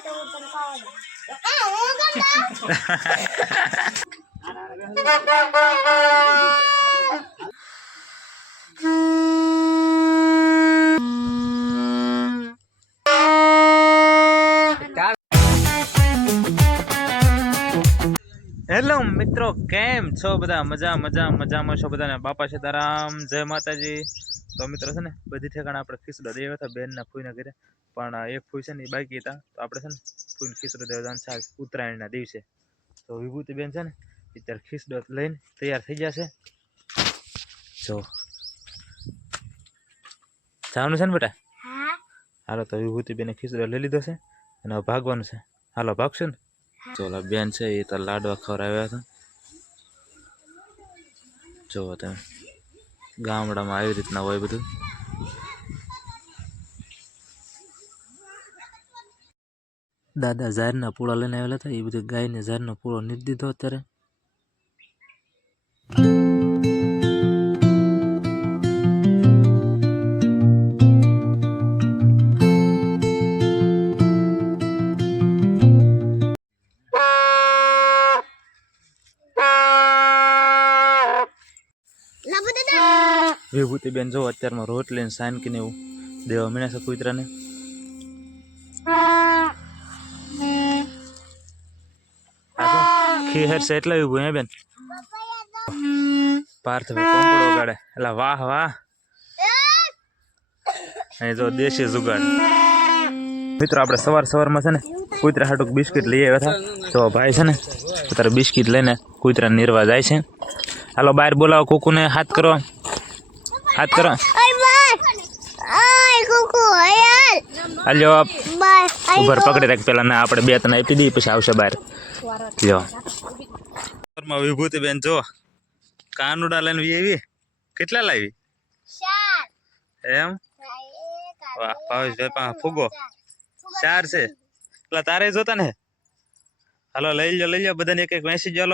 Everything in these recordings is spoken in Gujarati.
હેલો મિત્રો, કેમ છો બધા? મજામાં છો બધાને? બાપા સીતારામ, જય માતાજી. તો મિત્રો છે ને બધી ઠેકાણે આપણે ખીસડો દેવા હતા બેનના ફૂઈના ઘરે, પણ એક ફૂઈ છે ને બાકી હતા, તો આપણે છે ને ફૂઈને ખીસડો દેવા જવાનું છે ઉત્તરાયણના દિવસે. તો વિભૂતિ બેન છે ને અત્યારે ખીસડો લઈને તૈયાર થઈ ગયા છે. જો જવાનું છે ને બેટા? હાલો, તો વિભૂતિ બેને ખીસડો લઈ લીધો છે અને ભાગવાનું છે. હાલો, ભાગશે ને? ચોલા બેન છે એ તો લાડવા ખવડાવ્યા હતા. જોવો તમે, ગામડામાં આવી રીતના હોય બધું. દાદા ઝારના પૂળા લઈને આવેલા હતા, એ બધું ગાયને ઝારનો પૂળો નીચ દીધો અત્યારે. વિભૂતિ બેન જો અત્યારમાં રોટલી ને સાનકી ને એવું દેવા મળ્યા છે કૂતરાને. ખીહર છે એટલે વિભૂ હે બેન? પાર્થભાઈ કોંપડો ગાડે એટલે વાહ વાહ. અહીં જો દેશી જુગાડ. મિત્રો આપણે સવારમાં છે ને કૂતરા હાટુક બિસ્કિટ લઈ આવ્યા હતા. તો ભાઈ છે ને અત્યારે બિસ્કિટ લઈને કૂતરા નિર્વા જાય છે. હાલો બહાર બોલાવો, કુકુને હાથ કરો, હાથ કરો. હાલો ઉભર પકડી રાખ પેલા, ના આપણે બે ત્રણ આપી દઈએ પછી આવશે બહાર. લ્યો વિભૂતિ બેન જો કાનુડા લઈને એવી કેટલા લાવી? એમ? વાહ ભાવેશભાઈ ફૂગો 4 છે. એટલે તારે જોતા ને? હાલો લઈ લો બધાને એક એક વેચી જો.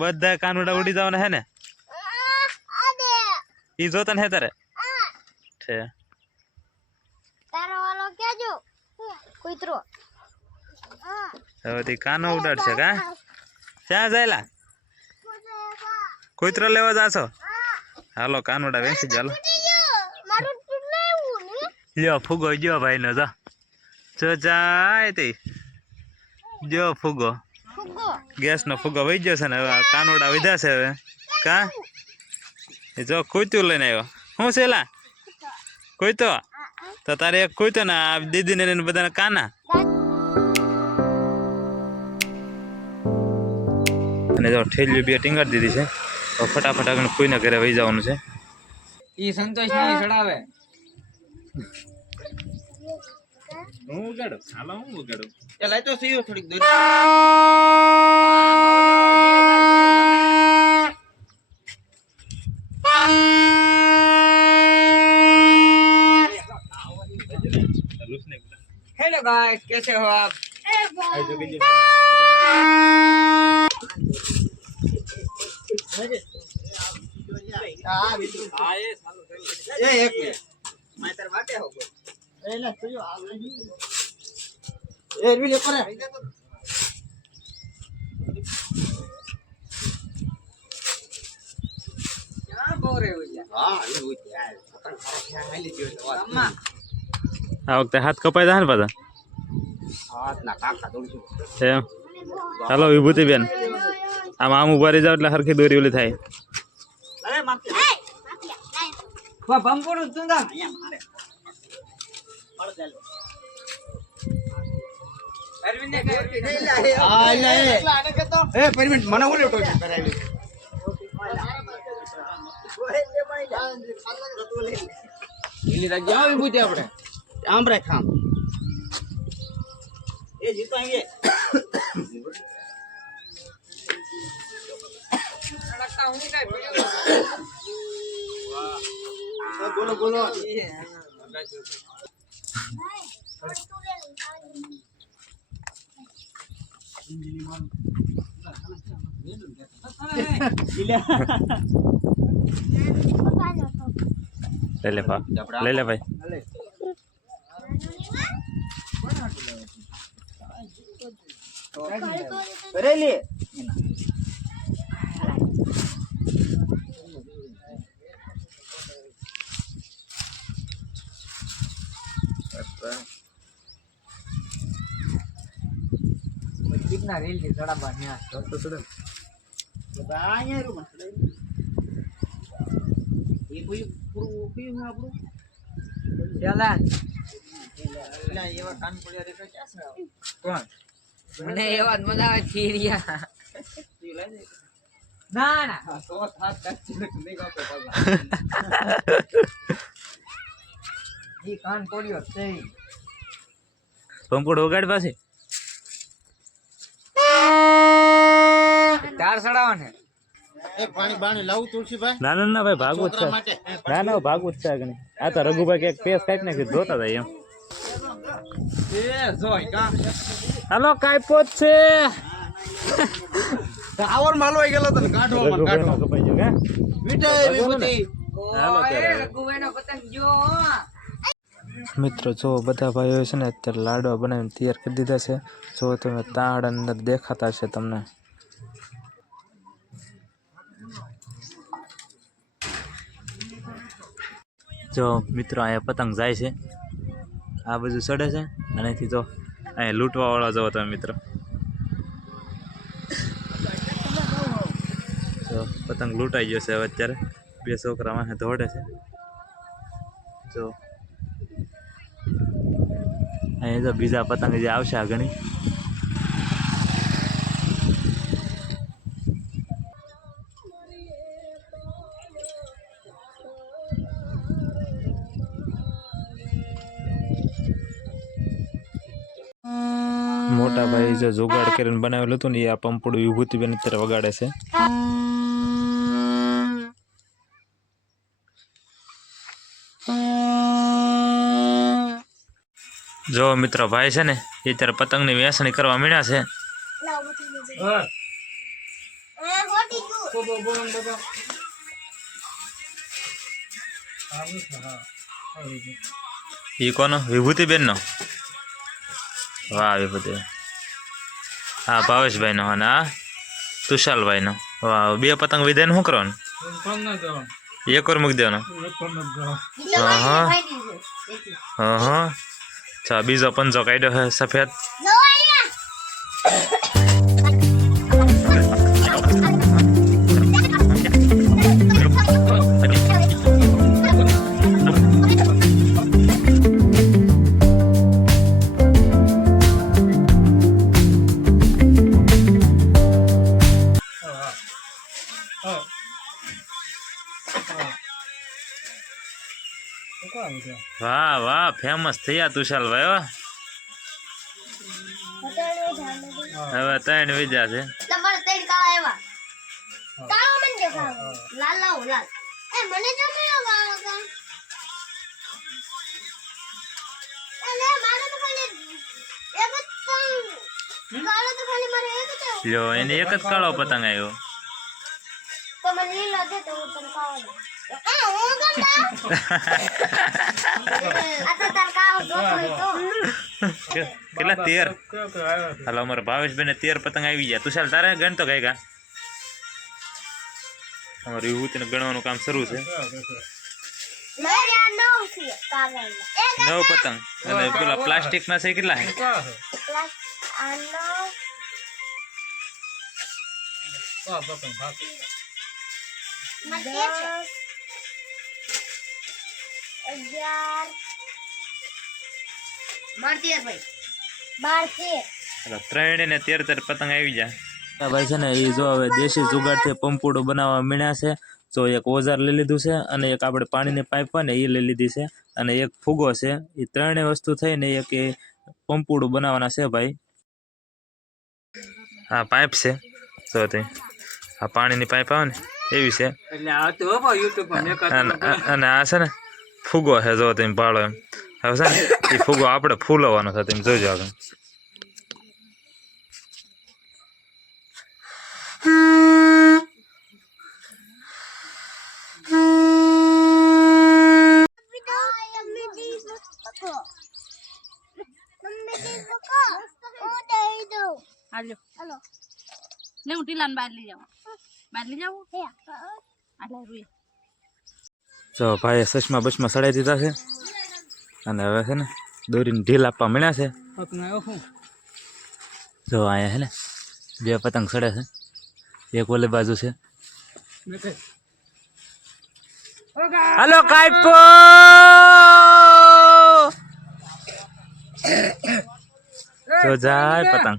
બધા કાનુડા ઉડી જવાના હે ને? ઈ જોતા ને હે તારે? છે તારો વાલો કેજો કૂતરો. હવે કાનો ઉડાડશે કા? ક્યાં જાયલા? કૂતરો લેવા જાશો? હાલો કાનુડા વેચી જો. લ્યો ફૂગો જો ભાઈ નો, જો જાય તે જો ફૂગો, ગેસ નો ફૂગો વહી ગયો છે ને. હવે કાનુડા વધ્યા છે હવે કા? જો કૂતું લઈને આવ્યો. શું છે લા? કૂતો? તો તારે એક કૂતો ને આ દીદી ને બધાને કાના. અને જો ઠેલિયું બે ટીંગાડી દીધી છે. તો ફટાફટ આગળ કોઈને ઘરે વહી જવાનું છે. ઈ સંતોષ ની ચડાવે. હું ઉગાડું? હાલો હું ઉગાડું. એ લાઈ તો સીયો થોડીક દૂર. हेलो गाइस, कैसे हो आप? ये एक मिनट मैं तेरे बाटे हो गया। ए ना तो आ ए भी ले पर है क्या बोल रहे हो यार? हां ये हो यार पतंग खराब है ले जो अम्मा આ વખતે હાથ કપાઈ જાય ને પાછા? हाथ ना काका દોડશું. એમ? ચાલો વિભૂતિ બેન આમ ઉભા રહી જાવ એટલે હરખી દોરી ઓલી થાય. અરે માફિયા વા બંપોડું તુંદા અહીંયા મારે પડ ચાલો પરમિટ ને આ લે આને કે તો એ પરમિટ મને ઓલે ટોપી કરાવી ઇલી રાખ જાવ વિભૂતિ આપણે આમ રાખ આમ એ જીતો આંગે લગતા હું કઈ ભૂલ્યો વાહ બોલો બોલો લઈ લે ભા લઈ લે ભાઈ કરેલી कितना रेल के थोड़ा बढ़िया तो सुनो અહીંયા રૂમ એ કોઈ પૂરું પીવું આપણું चला એટલે એવા કાન પડ્યા રે ક્યાં છે कौन મને એવા મજા આવે ખીરિયા તું લઈ લે ના ના હા તો હાથ કાચી નહીં ગાતો પાછા ઈ કાન પડ્યો છે પંપોડ વગાડ પાસે તાર સડાવો ને એ પાણી બાણી લાવું તુલસીભાઈ ના ના ના ભાઈ ભાગવું જ છોકરા છે માટે ના ના ભાગવું જ છે આગળ આ તો રઘુભાઈ કે પેસ કાઢી નાખી જોતા હતા એમ એ જોઈ કા હાલો કાપ્યો જ છે આવર માલવાઈ ગયેલો તો કાઢવામાં રઘુભાઈનો કાઢો કપાઈ ગયો કે મીઠાઈ વિભૂતિ હાલો ત્યારે. રઘુભાઈનો પતંગ જો મિત્રો જો બધા ભાઈઓ છે ને અત્યારે લાડવા બનાવીને તૈયાર કરી દીધા છે જો તમે તાળ અંદર દેખાતા છે તમને જો મિત્રો અહીંયા પતંગ જાય છે આ બધું ચડે છે અને અહીંથી જો અહીંયા લૂંટવા વાળા જો તમે મિત્રો જો પતંગ લૂંટાઈ ગયો છે હવે અત્યારે બે છોકરા વાંહે દોડે છે જો અહીંયા તો બીજા પતંગ જે આવશે આ ઘણી મોટા ભાઈ જો જુગાડ કરીને બનાવેલું હતું ને એ આ પંપોડ વિભૂતિબેન અત્યારે વગાડે છે જો મિત્રો ભાઈ છે ને એ અત્યારે પતંગની વેચણી કરવા માંડ્યા છે લાવ બધી મજા હોટી ગયું એ કોનો વિભૂતિબેન નો વાહ વિભૂતિ હા ભાવેશભાઈ નો અને આ તુષાલભાઈ નો વાહ બે પતંગ વિધાય શું કરવાનું એક વાર મૂકી દેવાનો હા હા હા હા અચ્છા બીજો પંજો કાઢ્યો છે સફેદ વાહ વાહ ફેમસ થયા તુષાલભાઈ હો હવે ત્રણ વીજા છે તમારે તેડ કાળા એવા કાળો મને દેખાડો લાલ લાવ લાલ એ મને તો કયો કાળો કા અલે મારે તો ખાલી એક જ કાળો તો ખાલી મારે એક જ આવ્યો. લ્યો એને એક જ કાળો પતંગ આવ્યો તો મને લીલો દે તો હું તને કાળો દઉં. હું કરતા આ તો તાર કાળો જોતો હોય તો કેટલા 13 હાલો અમારા ભાવેશભાઈ ને 13 પતંગ આવી ગયા તુષાલ તારે ગણતો કઈ કા અમારી વિભૂતિને ગણવાનું કામ શરૂ છે મારે આ નવ છે કાગળ એક 9 પતંગ અને પેલા પ્લાસ્ટિક ના છે કેટલા છે પ્લસ આ નવ દસ 11 12 3 ને 13 પતંગ આવી જાય ભાઈ છે ને એ જો હવે દેશી જુગાડથી પંપુડો બનાવવા મીણ્યા છે જો એક ઓજાર લઈ લીધું છે અને એક આપણે પાણીની પાઇપ હોય ને એ લઈ લીધી છે અને એક ફુગો છે એ ત્રણેય વસ્તુ થઈને એક એ પંપુડું બનાવવાના છે ભાઈ આ પાઇપ છે જો તે આ પાણીની પાઇપ આવે ને એવી છે એટલે આ તો હો YouTube પર મેં અને આ છે ને ફુગો છે જો તમે ભાળો એમ હવે છે ને એ ફુગો આપણે ફૂલવાનો છે તમે જોજો આગળ હાલો હાલો લે હું ટીલાને બહાર લઈ જાઉં બહાર લઈ જાઉં હે આટલા રૂએ જો ભાઈએ સચમાં બસમાં સડાઈ દીધા છે અને હવે છે ને દોરીને ઢીલ આપવા મળ્યા છે. જો અહીંયા છે ને 2 પતંગ સડે છે, એક ઓલી બાજુ છે. હાલો કાઈપો તો જાય પતંગ.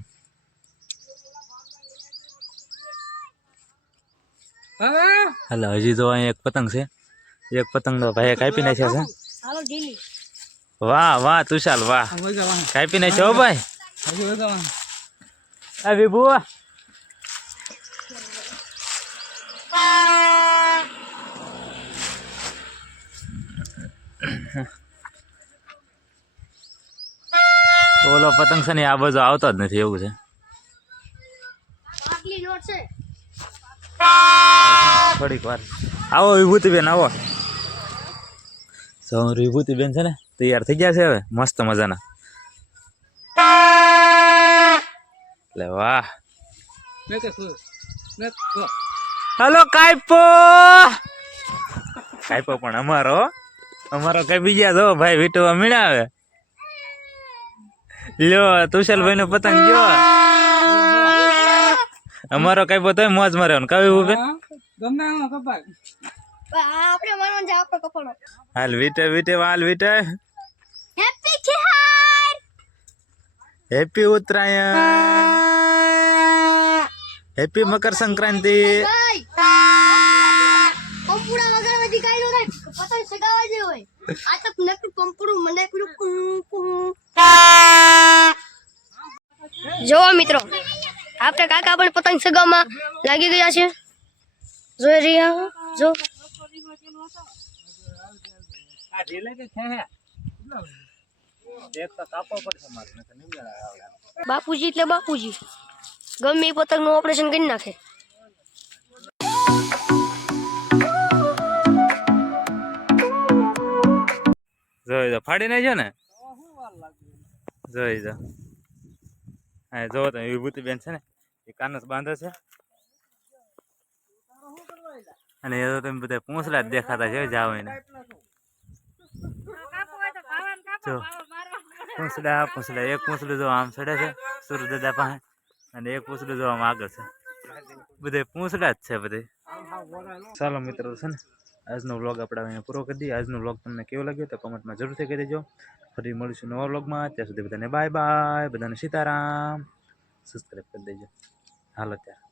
હાલો હજી જો અહીંયા એક પતંગ છે, એક પતંગ નો ભાઈએ કાપી નાખ્યા છે. હાલો ઢીલી વાહ વાહ તુષાલ વાહ, કાપી નાખ્યો હો ભાઈ. આ વિભુ ઓલો પતંગ છે ને આ બાજુ આવતો જ નથી એવું છે. આટલી લોટ છે થોડીક વાર આવો વિભૂતિબેન આવો. તો વિભૂતિબેન છે ને તૈયાર થઈ ગયા છે હવે મસ્ત મજાના. એટલે વાહ. હાલો કાઈપો કાઈપો પણ અમારો કઈ બીજા જો ભાઈ વીટવા મીણા આવે. લ્યો તુષાલભાઈ નો પતંગ જો અમારો કાઈપો તોય મોજ મારે કવિ ઉભે આપણે મરવાનું છે આપણો કપડો હાલ વીટે હાલ વીટે. Happy ખિહાર happy Uttarayan, happy Makar Sankranti. પંપુડા વગર બધી કાઈ નો થાય પતંગ સગાવા જે હોય આ તો નકરું પંપુડું મને પેલું જો મિત્રો આપણે કાકા પણ પતંગ સગામાં લાગી ગયા છે. જોઈ રહ્યા જો બાપુજી એટલે બાપુજી ગમે એ પતંગ નું ઓપરેશન કરી નાખે. જોઈ દો ફાડી નાખ્યો ને જોઈ દો. હા જો તમે વિભૂતિબેન છે ને એ કાનસ બાંધે છે અને એ તો તમે બધા પૂંછડા જ દેખાતા છે જાવ એને. જો પૂંછડા એક પૂંછડું જો આમ ચડે છે સુરજ દાદા પાસે અને એક પૂંછડું જો આમ આગળ છે. બધે પૂંછડા જ છે બધે. ચાલો મિત્રો છે ને આજનો વ્લોગ આપણે અહીંયા પૂરો કરી દઈએ. આજનો વ્લોગ તમને કેવો લાગ્યો તો કમેન્ટમાં જરૂરથી કહી દેજો. ફરી મળીશું નવા વ્લોગમાં. ત્યાં સુધી બધાને બાય બાય, બધાને સીતારામ. સબસ્ક્રાઈબ કરી દેજો. હાલો ત્યારે.